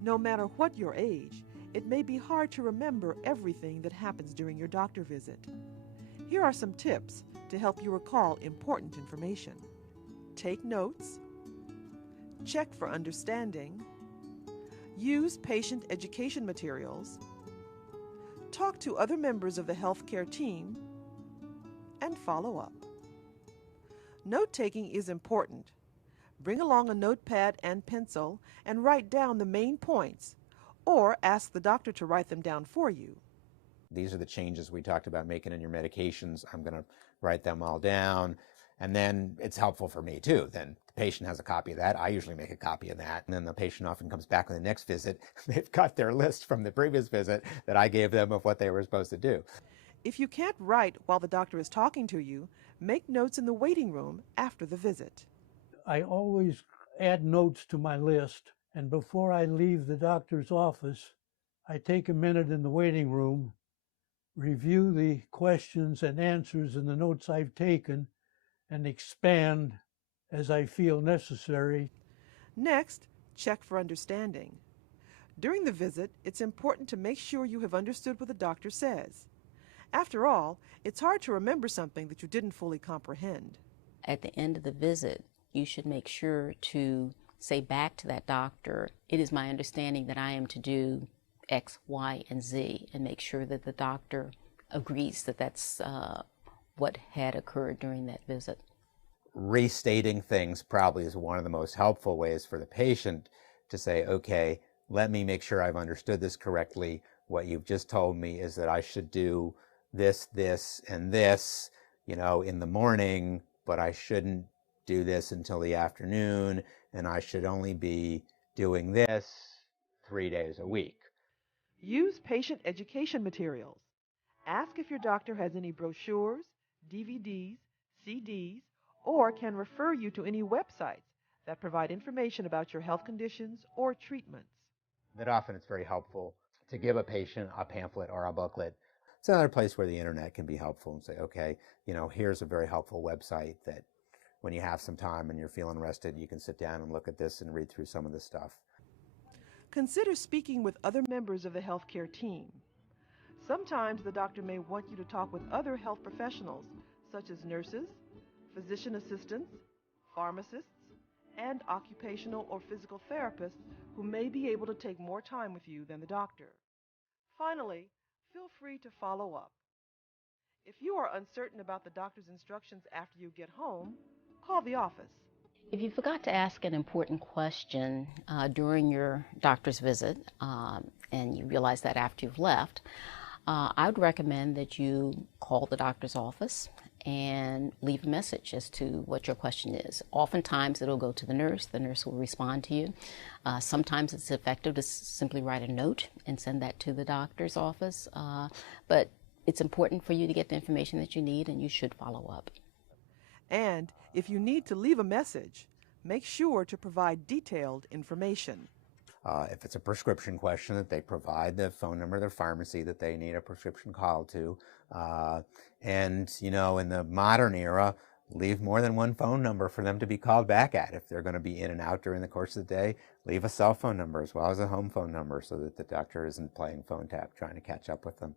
No matter what your age, it may be hard to remember everything that happens during your doctor visit. Here are some tips to help you recall important information. Take notes, check for understanding, use patient education materials, talk to other members of the healthcare team, and follow up. Note-taking is important. Bring along a notepad and pencil and write down the main points, or ask the doctor to write them down for you. These are the changes we talked about making in your medications. I'm going to write them all down. And then it's helpful for me too. Then the patient has a copy of that. I usually make a copy of that. And then the patient often comes back on the next visit. They've got their list from the previous visit that I gave them of what they were supposed to do. If you can't write while the doctor is talking to you, make notes in the waiting room after the visit. I always add notes to my list, and before I leave the doctor's office, I take a minute in the waiting room, review the questions and answers in the notes I've taken, and expand as I feel necessary. Next, check for understanding. During the visit, it's important to make sure you have understood what the doctor says. After all, it's hard to remember something that you didn't fully comprehend. At the end of the visit, you should make sure to say back to that doctor, it is my understanding that I am to do X, Y, and Z, and make sure that the doctor agrees that that's what had occurred during that visit. Restating things probably is one of the most helpful ways for the patient to say, okay, let me make sure I've understood this correctly. What you've just told me is that I should do this, this, and this, in the morning, but I shouldn't do this until the afternoon, and I should only be doing this 3 days a week. Use patient education materials. Ask if your doctor has any brochures, DVDs, CDs, or can refer you to any websites that provide information about your health conditions or treatments. That often it's very helpful to give a patient a pamphlet or a booklet. It's another place where the internet can be helpful and say, okay, here's a very helpful website that when you have some time and you're feeling rested, you can sit down and look at this and read through some of this stuff. Consider speaking with other members of the healthcare team. Sometimes the doctor may want you to talk with other health professionals, such as nurses, physician assistants, pharmacists, and occupational or physical therapists who may be able to take more time with you than the doctor. Finally, feel free to follow up. If you are uncertain about the doctor's instructions after you get home, call the office. If you forgot to ask an important question during your doctor's visit, and you realize that after you've left, I would recommend that you call the doctor's office and leave a message as to what your question is. Oftentimes it'll go to the nurse will respond to you. Sometimes it's effective to simply write a note and send that to the doctor's office, but it's important for you to get the information that you need, and you should follow up. And if you need to leave a message, make sure to provide detailed information. If it's a prescription question, that they provide the phone number of their pharmacy that they need a prescription called to. And, in the modern era, leave more than one phone number for them to be called back at. If they're going to be in and out during the course of the day, leave a cell phone number as well as a home phone number so that the doctor isn't playing phone tap trying to catch up with them.